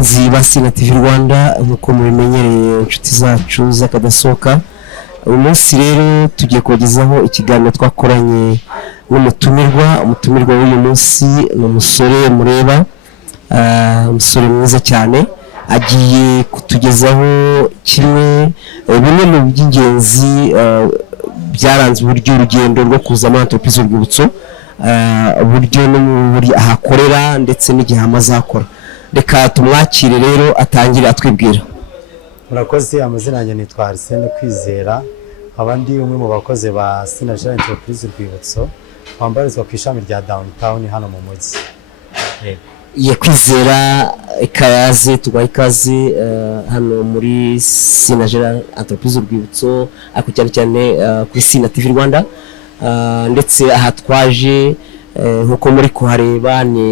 bakunzi ba SINA TV Rwanda nkuko mubimenyereye inshuti zacu zakadasoka uyu munsi rero tugiye kugezaho ikiganiro twakoranye n'umutumirwa w'uyu munsi n'umusore mureba umusore mwiza cyane agiye kutugezaho kimwe bimwe mu by'ingenzi byaranze uburyo urugendo rwo kuza muri entreprise y'urwibutso uburyo n'uburyo ahakorera ndetse n'igihe amaze akora. Reka tumwakire rero atangire atwibwira. Murakoze, amazina yanjye nitwa ARSÈNE Kwizera, abandi umwe mu bakozi ba SINA entreprise y'urwibutso wambarizwa ku ishami rya downtown hano mu mujyi. Ye Kwizera ikaze tugaye ikaze hano muri SINA entreprise y'urwibutso ako cyane kuri SINA TV Rwanda ndetse aha twaje nkuko muri kuhareba ni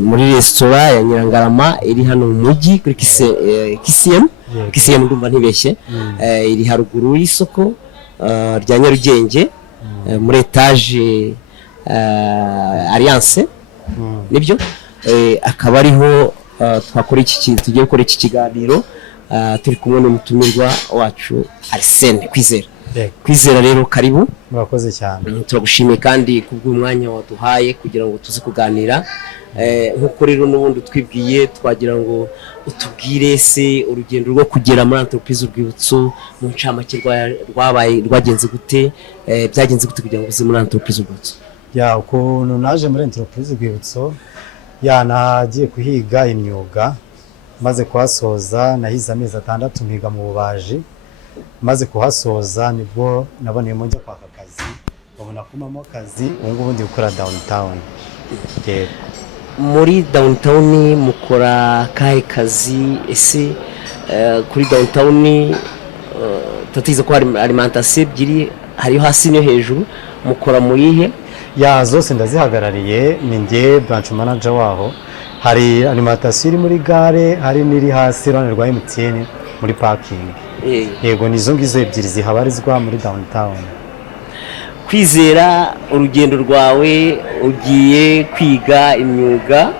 muri restaurant ya Nyirangarama iri hano mu mujyi kuri KCM ndumva ntibeshye iri haruguru y'isoko rya Nyarugenge muri etage Alliance nibyo akaba ariho twakora iki kintu tugiye gukora iki kiganiro turi kumwe n'umutumirwa wacu ARSÈNE Kwizera rero karibu. Murakoze cyane. Turagushimiye kandi kubw'umwanya waduhaye kugira ngo tuze kuganira nkuko rero n'ubundi twibwiye twagira ngo utubwire se urugendo rwo kugera muri entreprise y'urwibutso mu ncamake rwabaye rwagenze gute byagenze gute kugira ngo uze muri entreprise y'urwibutso. Ya ukuntu naje muri entreprise y'urwibutso nagiye kuhiga imyuga maze kuhasoza nahize amezi 6 mpiga mu bubaji maze kuhasoza nibwo naboneye njya kwaka kazi babona kumamo kazi ubungubu ndi gukora downtown. Muri downtown mukora kahe kazi ese kuri downtown tatize ko alimentation ebyiri hariho hasi no hejuru mukora murihe? Ya zose ndazihagarariye ni nge branch manager waho, hari alimentation iri muri gare hari niri hasi rone rwa MTN muri parking. Yego nizo ngizo ebyiri zihabarizwa muri downtown. Kwizera urugendo rwawe ugiye kwiga imyuga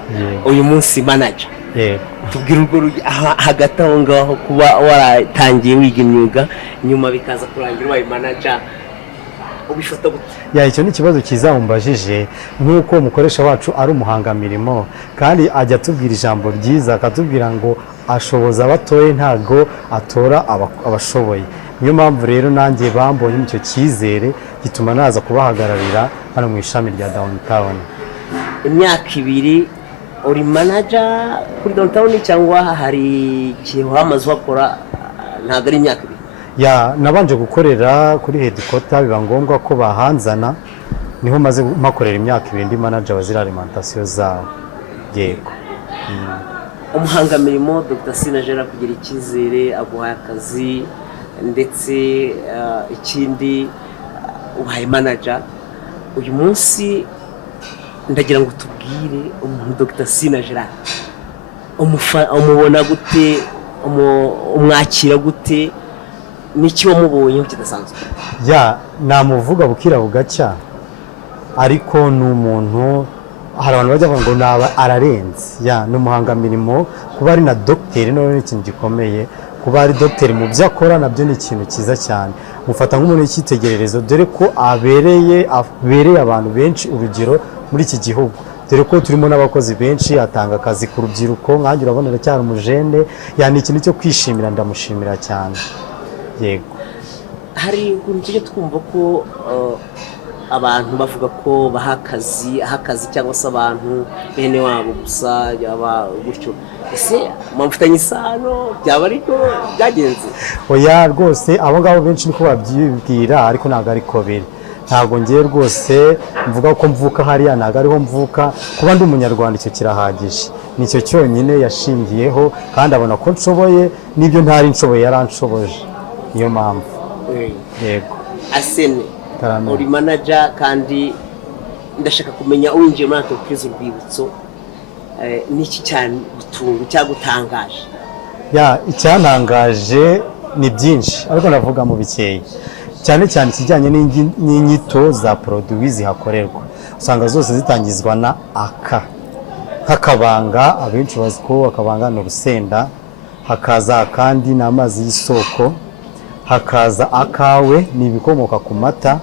uyu munsi manager. Tubwira urwo hagati aho ngaho kuba waratangiye wiga imyuga nyuma bikaza kurangira ubaye manager ubifata gute? Ya icyo ni kibazo kizamumbajije nkuko umukoresha wacu ari umuhanga mirimo kandi ajya tubwira ijambo ryiza akatubwira ngo ashoboza abatoye ntago atora abashoboye. Niyo mpamvu rero nanjye bambonye icyo cyizere gituma naza kubahagararira hano mu ishami rya downtown. Imyaka 2 uri manager kuri downtown cyangwa hari ikintu hamaze wakora ntago ari imyaka 2? Ya nabanje gukorera kuri headquarter biba ngombwa ko bahanzana niho maze makorera imyaka 2 ndi manager wazira alimentation zabo. Yego. Umuhanga mirimo Dr. SINA kugira icyizere aguhaye akazi ndetse ikindi ubaye manager uyu munsi ndagira ngo tubwire umuntu Dr. SINA umubona gute umwakira gute n'iki wamubonye kidasanzwe? Ya namuvuga bukira bugacya ariko n'umuntu hari abantu bajya ngo naba ararenze. Ya n'umuhanga mirimo kuba ari na docteur no ni ikintu gikomeye, kuba ari docteur mu byo akora nabyo ni ikintu cyiza cyane. Mufata nk'umuntu w'ikitegererezo dore ko abereye abantu benshi urugero muri iki gihugu, dore ko turimo n'abakozi benshi atanga akazi ku rubyiruko nkanjye urabona aracyari umujene. Yani ikintu cyo kwishimira ndamushimira cyane. Yego. Hari ukuntu tujye twumva ko abantu bavuga ko bahakazi cyangwa se abantu bene wabo gusa yaba gutyo. Ese mufitanye isano byaba ariko byagenze? Oya rwose abo ngabo benshi niko babyibwira ariko ntago ariko biri. Ntago ngiye rwose mvuga ko mvuka hariya ntago ariho mvuka, kuba ndi umunyarwanda icyo kirahagije. Nicyo cyonyine yashingiyeho kandi abona ko nshoboye n'ibyo ntari nshoboye yaranshoboje. Niyo mpamvu. Yego. ARSÈNE uri manager kandi ndashaka kumenya uwinjiye muri entreprise y'urwibutso niki cyane gutunga cyagutangaje? Ya icyantangaje ni byinshi ariko navuga mu bikeye cyane cyane kijyanye n'inyito za produits zihakorerwa usanga zose zitangizwa na aka nk'akabanga abenshi bazi ko akabanga ni urusenda, hakaza kandi n'amazi y'isoko, hakaza akawe ni ibikomoka ku mata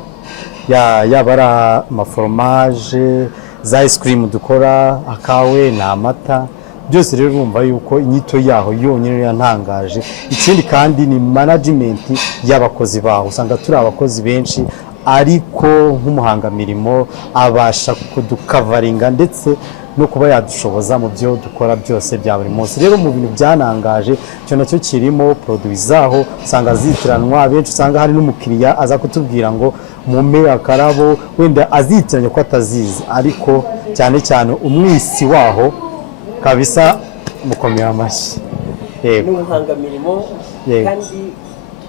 yaba ari amaforomaje za ice cream dukora, akawe ni amata byose. Rero urumva yuko inyito yaho yonyine yantangaje. Ikindi kandi ni management y'abakozi baho, usanga turi abakozi benshi ariko nk'umuhangamirimo abasha kudukavaringa ndetse no kuba yadushoboza mu byo dukora byose bya buri munsi. Rero mu bintu byanangaje cyo nacyo kirimo produit zaho usanga zitiranwa, benshi usanga hari n'umukiriya aza kutubwira ngo mume akarabo, wenda azitiranye ko atazizi, ariko cyane cyane umwisi waho kabisa mukomera amashyi. Yego, n'umuhangamirimo kandi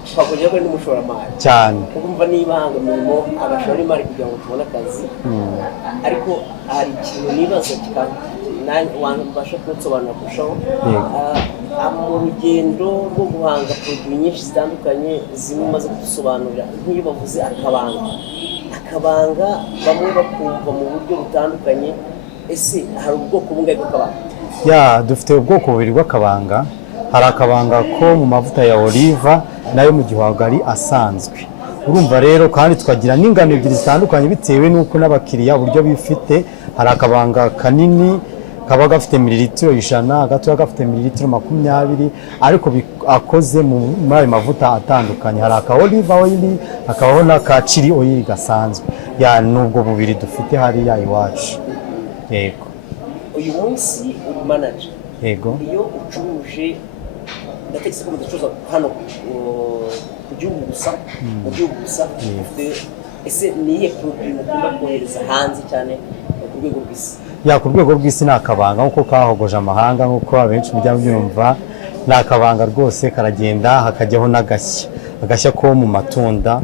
twakongera ko n'umushoramari cyane. Urumva niba hangamirimo agashora imari kugira ngo tubone akazi, ariko hari ikintu nibaza wabasha kunsobanura kurushaho mu rugendo rwo guhanga produit nyinshi zitandukanye, zimwe umaze kudusobanurira nk'iyo bavuze akabanga bamwe bakumva mu buryo butandukanye. Ese hari ubwoko bungahe bw'akabanga? Dufite ubwoko bubiri bw'akabanga. Hari akabanga ko mu mavuta ya oliva nayo mu gihwagari asanzwe. Urumva rero kandi tukagira n'ingano ebyiri zitandukanye bitewe n'uko n'abakiriya uburyo bifite. Hari akabanga kanini kaba gafite mililitiro 100, gatoya gafite mililitiro 20, ariko akoze muri ayo mavuta atandukanye. Hari aka olive oil, hakabaho n'aka chili oil gasanzwe. Nubwo bubiri dufite hariya iwacu. Yego. Uyu munsi uri manager. Yego. Iyo ucuruje ndatekereza ko mudacuruza hano ku gihugu gusa, mu gihugu gusa. Ese niye produit mukunda kohereza hanze cyane ku rwego rw'isi? Ku rwego rw'isi ni akabanga nkuko kahogoje amahanga, nkuko abenshi mujya byumva. Ni akabanga rwose karagenda, hakajyaho agashya ko mu matunda.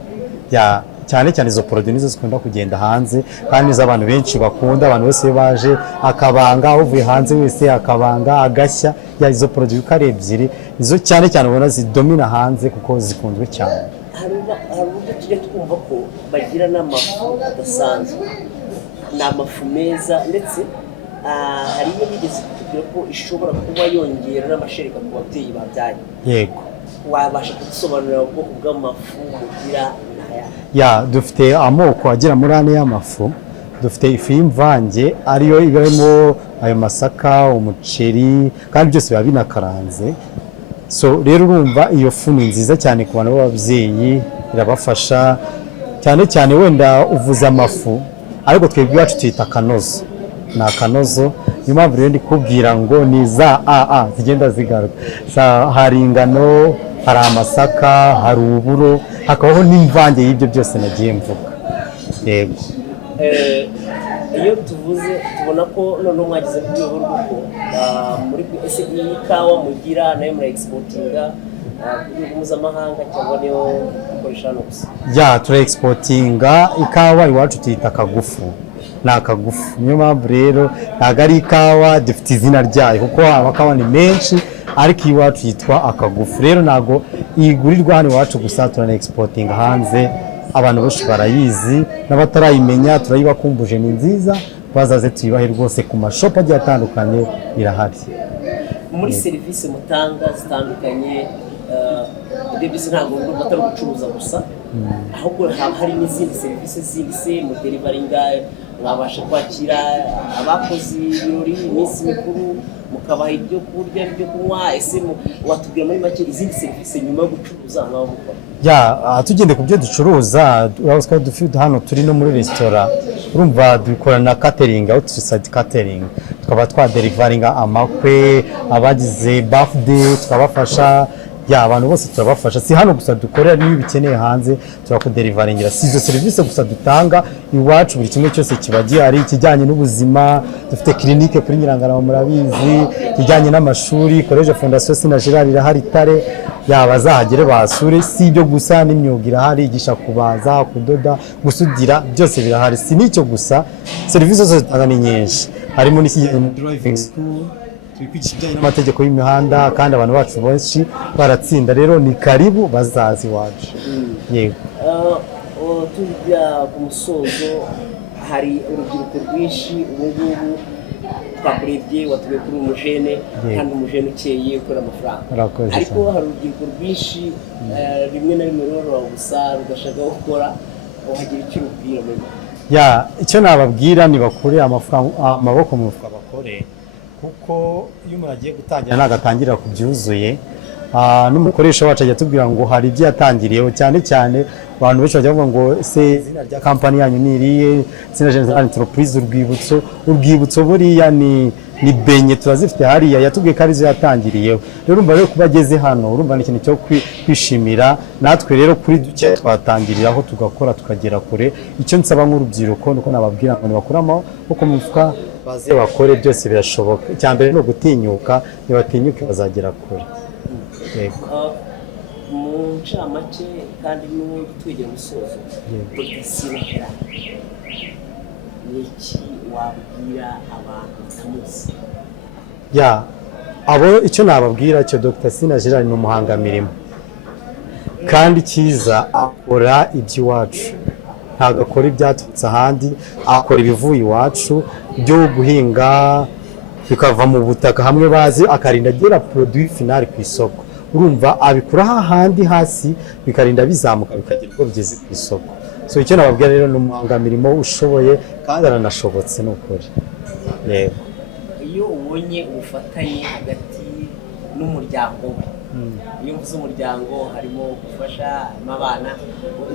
Cyane cyane izo produit nizo zikunda kugenda hanze kandi nizo abantu benshi bakunda. Abantu bose baje akabanga, uvuye hanze wese akabanga, agashya. Izo produit uko ari ebyiri izo cyane cyane ubona zidomina hanze kuko zikunzwe cyane. Hari uburyo tujya twumva ko bagira n'amafu adasanzwe, ni amafu meza, ndetse hari iyo bigeze kutubwira ko ishobora kuba yongera n'amashereka ku babyeyi babyaye. Yego. Wabasha kudusobanurira ubwoko bw'amafu mugira? Dufite amoko agera muri 4 y'amafu. Dufite ifu y'imvange ariyo ibarimo ayo masaka, umuceri, kandi byose biba binakaranze. Rero urumva iyo fu ni nziza cyane ku bantu b'ababyeyi, irabafasha cyane cyane. Wenda uvuza amafu ariko twebwe iwacu tuyita akanozo. Ni akanozo, niyo mpamvu rero ndi kubwira ngo ni za AA zigenda zigaruka. Hari ingano, hari amasaka, hari uburo, hakabaho n'imvange y'ibyo byose nagiye mvuga. Yego. Iyo tuvuze tubona ko noneho mwagize ku rwego rw'uko muri ikawa mugira nayo muri exportinga ku rwego mpuzamahanga, cyangwa niyo mukoresha hano gusa? Tura exportinga ikawa iwacu tuyita akagufu. Ni akagufu. Niyo mpamvu rero ntabwo ari ikawa dufite izina ryayo kuko amakawa ni menshi, ariko iwacu yitwa akagufu. Rero ntabwo igurirwa hano iwacu gusa, turana exportinga hanze. Abantu bose barayizi, n'abatarayimenya turayibakumbuje. Ni nziza, bazaze tuyibahe rwose ku mashopu agiye atandukanye, irahari. Muri serivisi mutanga zitandukanye, serivisi ntabwo mutari gucuruza gusa, ahubwo hari n'izindi serivisi zindi se mu deliveryinga, mwabasha kwakira abakozi ibirori, iminsi mikuru, mukabaha ibyo kurya ibyo kunywa. Ese watubwira muri make izindi serivisi nyuma yo gucuruza mwaba mukora? Tugende ku byo ducuruza, urabona dufite hano turi no muri resitora. Urumva dukorana catering, outside catering. Tukaba twadelivaringa amakwe, abagize birthday tukabafasha. Abantu bose turabafasha. Si hano gusa dukorera, niyo bikeneye hanze turakudelivaringira. Si izo serivisi gusa dutanga, iwacu buri kimwe cyose kiba gihari. Ikijyanye n'ubuzima, dufite clinique kuri Nyirangarama murabizi, ikijyanye n'amashuri, college fondation SINA GÉRARD irahari Tare, bazahagere basure. Si ibyo gusa, n'imyuga irahari, igisha kubaza, kudoda, gusudira, byose birahari. Si n'icyo gusa, serivisi zose dutanga ni nyinshi. Harimo driving school, twikwijanye n'amategeko y'imihanda, kandi abantu bacu benshi baratsinda. Rero ni karibu bazazi wacu. Yego. Tujya ku musozo, hari urubyiruko rwinshi ubu ngubu twakurebye watubwiye kuri umujene kandi umujene ukeye ukora amafaranga ariko hari urubyiruko rwinshi rimwe na rimwe rero gusa rugashaka gukora uhagira icyo rubwira muri ya icyo nababwira ni bakure amaboko mu mufuka bakore kuko iyo umuntu agiye gutangira nagatangira kubyuzuye n'umukoresha wacu ajya tubwira ngo hari ibyo yatangiriyeho cyane cyane abantu benshi bajya bavuga ngo se izina rya kampani yanyu ni iriye izina rya entreprise urwibutso buriya ni benye turazifite hariya yatubwiye ko arizo yatangiriyeho rero urumva rero kuba ageze hano urumva ni ikintu cyo kwishimira natwe rero kuri duke twatangiriraho tugakora tukagera kure icyo nsaba nk'urubyiruko nuko nababwira ngo bakure amaboko mu mufuka baze bakore byose birashoboka cyambere no gutinyuka nibatinyuke bazagera kure mu ncamake kandi n'ubundi twegera umusozo tugasinahira n'iki wabwira abantu batamuzi abo icyo nababwira cyo Dr. Sina Gerard ni umuhangamirimo kandi cyiza akora iby'iwacu ntabwo akora ibyaturutse ahandi akora ibivuye iwacu byo guhinga bikava mu butaka hamwe bazi akarinda agera produit final ku isoko urumva abikura hahandi hasi bikarinda bizamuka bikagira uko bigeze ku isoko so icyo nababwira rero ni umuhangamirimo ushoboye kandi aranashobotse n'ukuri yego iyo ubonye ubufatanye hagati n'umuryango iyo mvuze umuryango harimo gufasha abana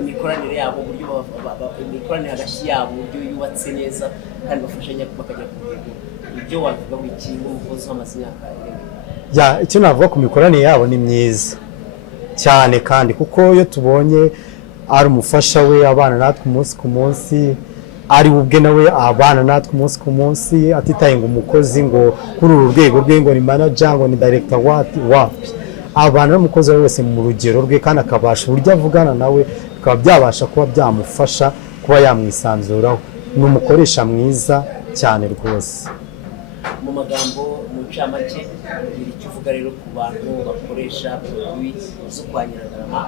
imikoranire yabo uburyo imikoranire hagati yabo uburyo yubatse neza kandi bafashanya bakajya ku ntego ibyo wavuga mu kintu umukozi w'amazi imyaka icyo navuga ku mikoranire yabo ni myiza cyane kandi kuko iyo tubonye ari umufasha we abana natwe umunsi ku munsi ari ubwe nawe abana natwe umunsi ku munsi atitaye ngo umukozi ngo kuri uru rwego rwe ngo ni manager ngo ni director wapi abana n'umukozi wese mu rugero rwe kandi akabasha uburyo avugana nawe bikaba byabasha kuba byamufasha kuba yamwisanzuraho ni umukoresha mwiza cyane rwose mu magambo mu ncamake gira icyo uvuga rero ku bantu bakoresha produit zo kwa Nyiragarama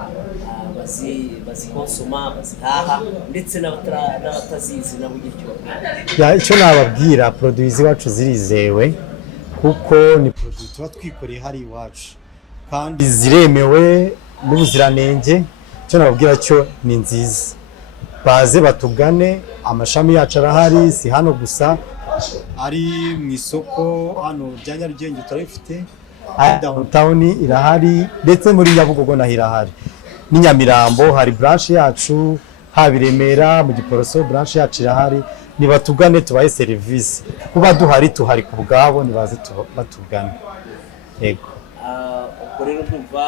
bazikonsoma bazihaha ndetse n'abatazizi nabo ugira icyo babwira icyo nababwira produit z'iwacu zirizewe kuko ni produit tuba twikoreye hari iwacu kandi ziremewe n'ubuziranenge icyo nababwira cyo ni nziza baze batugane amashami yacu arahari si hano gusa ari mu isoko hano rya Nyarugenge turabifite downtown irahari ndetse muri Nyabugogo naho irahari ni Nyamirambo hari branch yacu haba Remera mu Giporoso branch yacu irahari nibatugane tubaye service kuba duhari tuhari ku bwabo nibaze batugane yego ubwo rero ndumva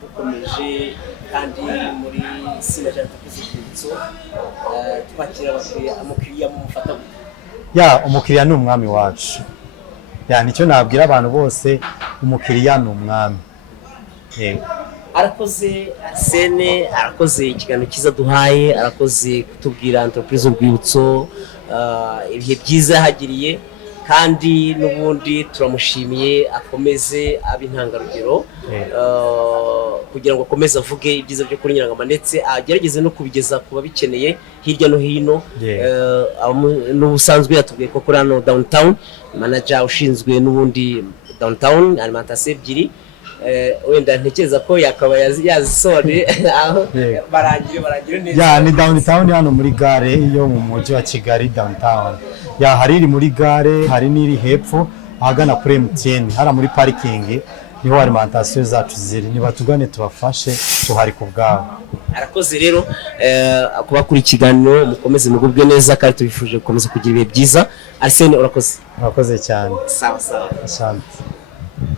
dukomeje kandi muri SINA y'Urwibutso twakira umukiriya mu mufata umukiriya ni umwami wacu nicyo nabwira abantu bose umukiriya ni umwami arakoze ARSÈNE arakoze ikiganiro cyiza duhaye arakoze kutubwira entreprise Urwibutso ibihe byiza yahagiriye kandi n'ubundi turamushimiye akomeze ab'intangarugero kugira ngo akomeze avuge ibyiza byo kuri Nyiragarama ndetse agerageze no kubigeza ku babikeneye hirya no hino n'ubusanzwe yatubwiye ko kuri hano downtown manager ushinzwe n'ubundi downtown alimentation ebyiri wenda ntekereza ko yakaba yazisore barangire neza ni downtown hano muri gare yo mu mujyi wa Kigali downtown hari iri muri gare hari n'iri hepfo ahagana kuri MTN hari muri parking niho alimentation zacu ziri nibatugane tubafashe tuhari ku bwabo arakoze rero kuba kuri ikiganiro mukomeze mugubwe neza kandi tubifuje gukomeza kugira ibihe byiza ARSÈNE urakoze cyane sawa asante